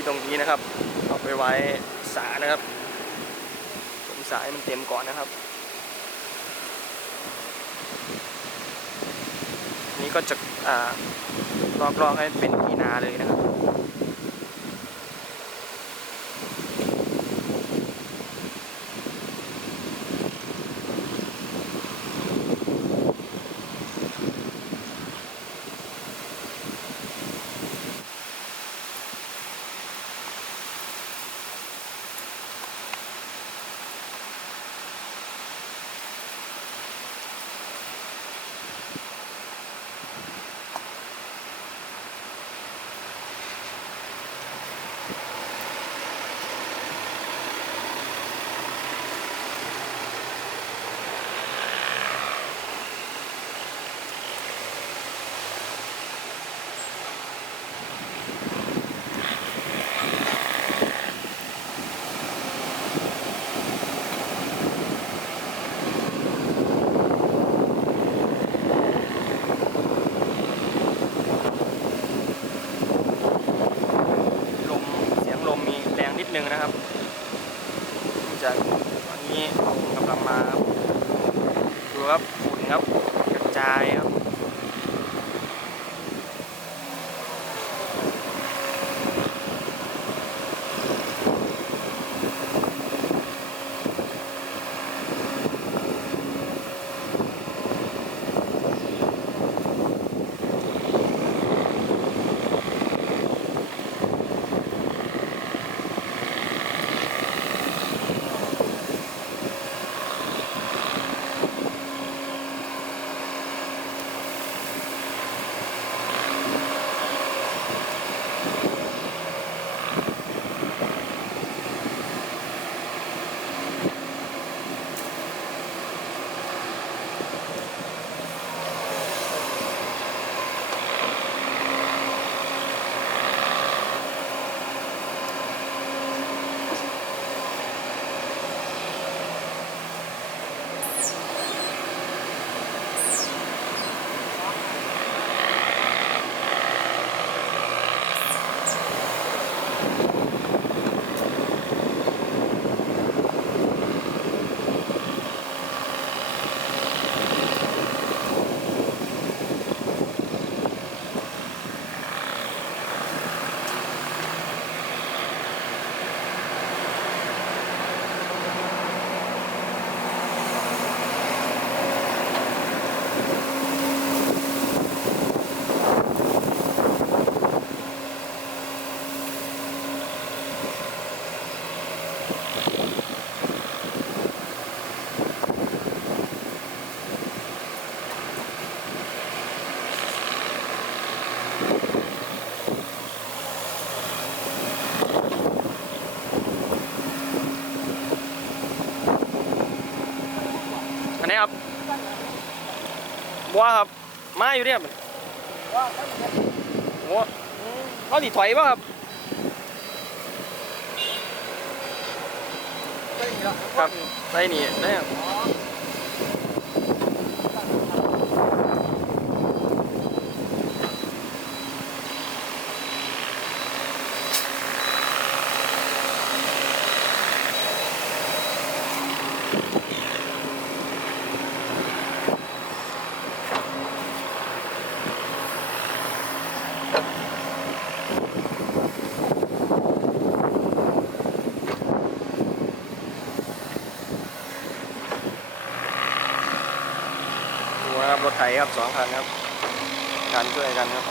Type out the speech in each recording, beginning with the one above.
ที่ตรงนี้นะครับเอาไปไว้สานะครับผมสาให้มันเต็มก่อนนะครับนี้ก็จะลอกให้เป็นที่นาเลยนะครับนิดนึงนะครับจากตอนนี้กำลังมาดูครับฝุ่นครับกระจายครับอันนี้ครับบัวครับมาอยู่เนี่ยบัวเขาดิถอยป่ะครับครับใส่นี่ได้ครับรถไถครับ2 คันครับการช่วยกันครับ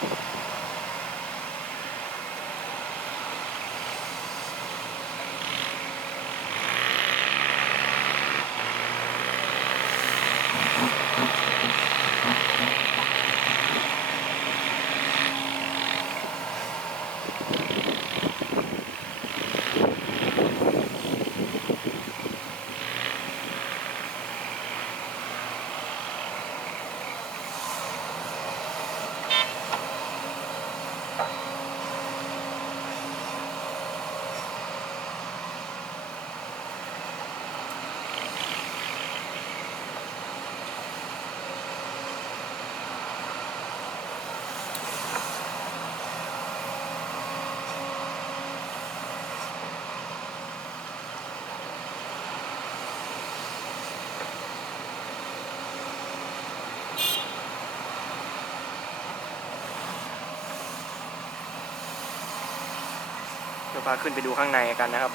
เดี๋ยวพาขึ้นไปดูข้างในกันนะครับ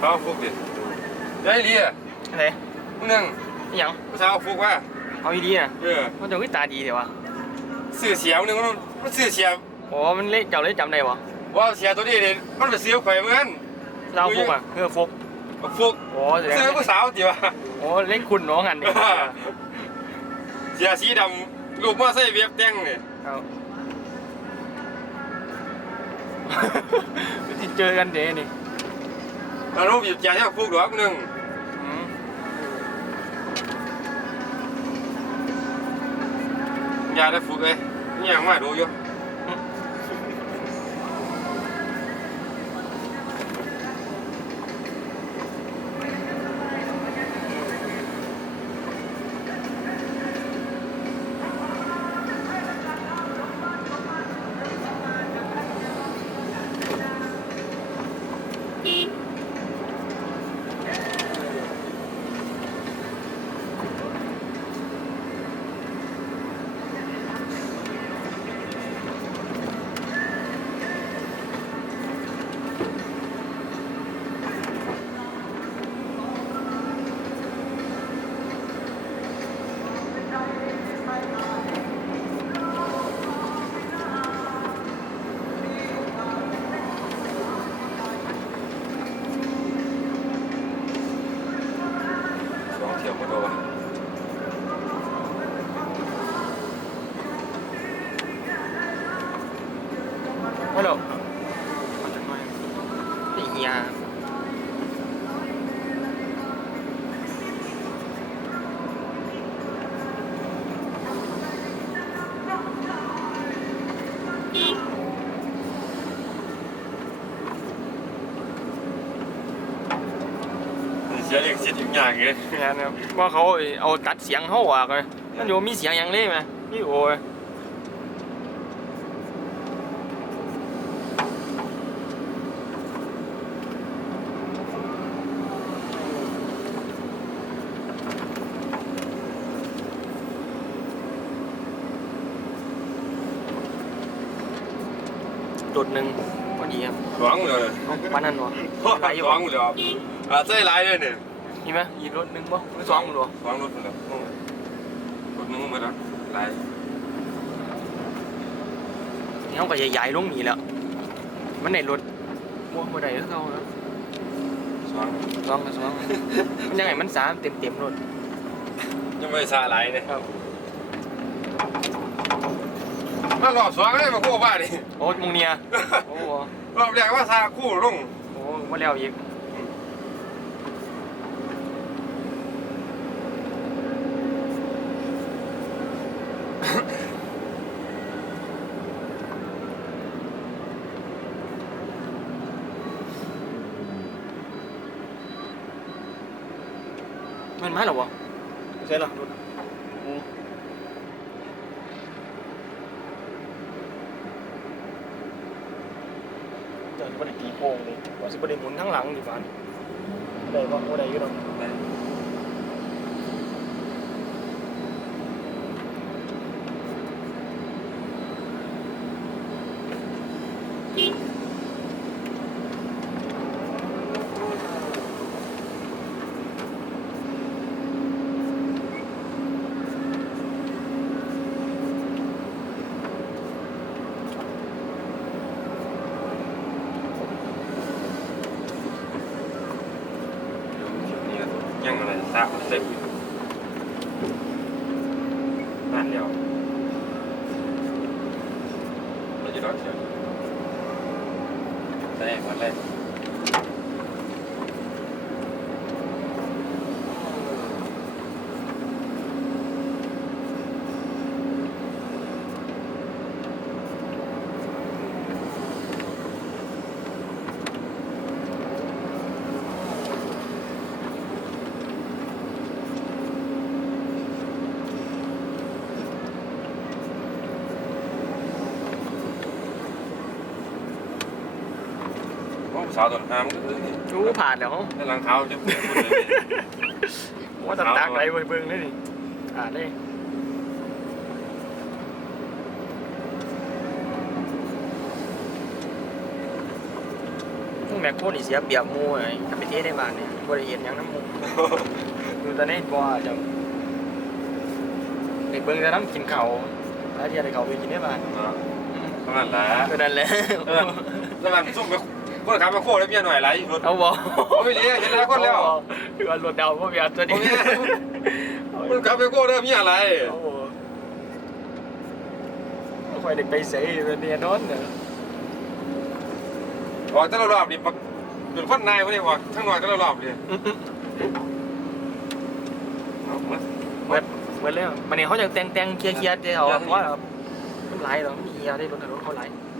เอาฟุกดิได้เรีย อะไร มึงนั่ง นี่หยัง ผู้สาวฟุกว่า เอาดีๆนะ มันจะตาดีเดี๋ยววะ สื่อเสียมึงนึงมันสื่อเสีย โอ้มันเล่เจ้าเล่จำได้ปะ ว่าเสียตัวนี้เนี่ยมันเป็นเสียไข่เหมือนกัน เราฟุกอ่ะฟุก ฟุก โอ้แสดง เสื้อผู้สาวจีวะ โอ้เล่นคุณน้องหันนี่ เสียสีดำรูปมาใส่เวียบแดงเนี่ย เอาที่เจอกันเดี๋ยวนี่ แล้วรูปหยิบแจกให้ฟุกหรอกนึง อืม อย่าได้ฟุกเลยนี่ยังมาดูอยู่เที่ยวมาดูวะ ฮัลโหลมาจากไหนไอ้เฮีย สียเรียกสิทธิ์อย่างอย่างเงี้ย งานครับว่าเขาเอาตัดเสียงเขาออกเลยมันอยู่มีเสียงอย่างเล่ไหมนี่โอ้ยจุดหนึ่งพอดีครับ หวังเลย ปานนั้นวะ หวังเลยใส่หลายเลยเนี่ย มีไหมอีกรถหนึ่งบ่หรือสองหรือ หวังรถเลยรถนึงมาแล้วหลาย นี่เขาก็ใหญ่ๆลงนี่แล้วมันในรถม้วนบ่ได้เขาครับ สอง สองกับสองมันยังไงมันสามเต็มรถ ยังไม่ซาหลายเนี่ย ครับ มารอบสองเลยมาคู่บ้านดิ โอ้มุงเนียโอ้ รอบแรกว่าซาคู่ลง โหมาแล้วอีกมันมาหรอวะใช่หรอรถโอ้เจอบ่ได้ตีโค้งเลยว่าสิบ่ได้หมุนทั้งหลังดิฟ้านได้บ่บ่ได้อยู่ดอกยังอะไรซาเต็มนั่นเดียวเราจะรอดเชียวได้วันแรกสาวต้นหามก็คือ รู้ผ่านแล้ว ในหลังเท้าจะพูดเลย ว่าตัดตากไรเบิ่งเลยนี่ผ่านเลยแม็กโคนี่เสียเปรียบหมูไอ้ทำไปเทได้บ้านเนี่ยบ่ได้เห็นหยังน้ำหมูดูตอนนี้บ่จะไอ้เบิ่งจะน้ำกินข้าวแล้วที่ได้ข้าวไปกินได้บ้าน เท่านั้นแหละ ก็นั่นแหละ แล้วมันซุ่มไปคนขับไปโค้แล้วเมียหน่อยไรรถ เอาบ่ ไม่ดีเห็นแล้วคนแล้ว คือว่ารถเดาบ่เบียดตัวนี้ คนขับไปโค้เริ่มเมียอะไร โอ้โหค่อยได้ไปใส่เรียนนอนเด้อ ออกแต่ละรอบนี่เป็นคนนายคนนี้ออกทั้งหน่อยแต่ละรอบนี่ เหมือนแล้วมันนี่เขาจะแต่งเคลียร์ๆเดี๋ยวว่ามันหลายหรอมีเฮียได้รถเขาหลาย เ